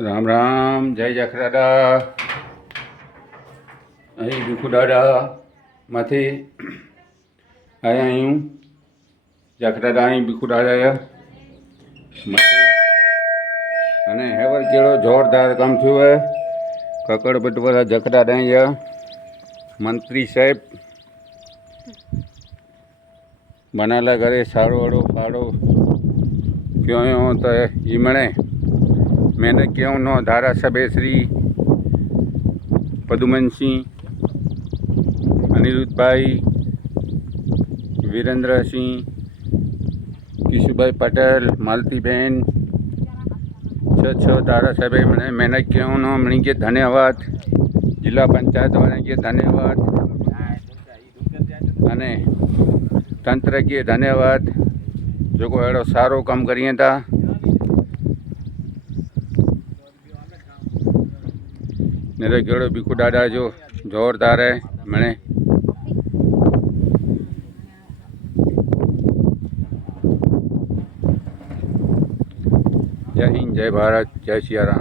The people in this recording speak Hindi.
રામ રામ, જય જખરાડા. અહીં ભીખુદાદામાંથી આયા હું જખરાડા અહીં ભીખુદાદા અને હેવર કેળો જોરદાર કામ થયું હે કકડ બટવાળા જખરાડા અહીંયા મંત્રી સાહેબ बनाला घरे साड़ो वाड़ो फाड़ो क्यों तो ईमणे मैंने क्यों नो धारा सभे श्री पदुमन सिंह अनिरुद्ध भाई वीरेंद्र सिंह किशुभाई पटेल मालती बहन छ धारा सभे मैंने क्यों नो मणि के धन्यवाद जिला पंचायत वाले के धन्यवाद अने तंत्र के धन्यवाद जो को एड़ो सारो काम करिए था मेरे केड़ो भीखुदादा जो जोरदार है मैंने जय हिंद जय भारत जय सिया राम।